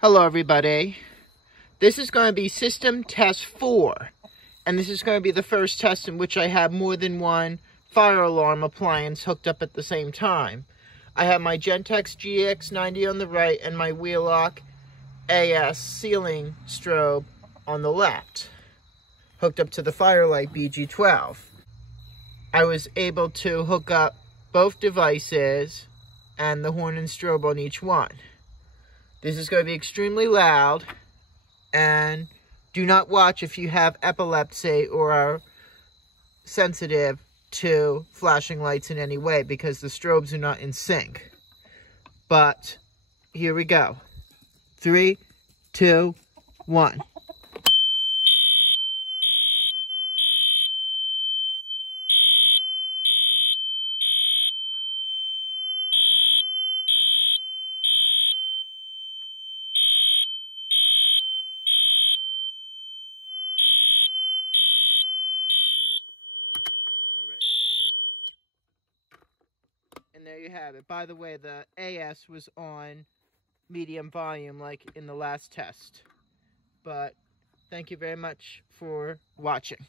Hello everybody, this is going to be system test 4, and this is going to be the first test in which I have more than one fire alarm appliance hooked up at the same time. I have my Gentex GX-90 on the right and my Wheelock AS ceiling strobe on the left, hooked up to the Firelite BG12. I was able to hook up both devices and the horn and strobe on each one. This is going to be extremely loud, and do not watch if you have epilepsy or are sensitive to flashing lights in any way, because the strobes are not in sync. But here we go. 3, 2, 1. And there you have it. By the way, the AS was on medium volume like in the last test. But thank you very much for watching.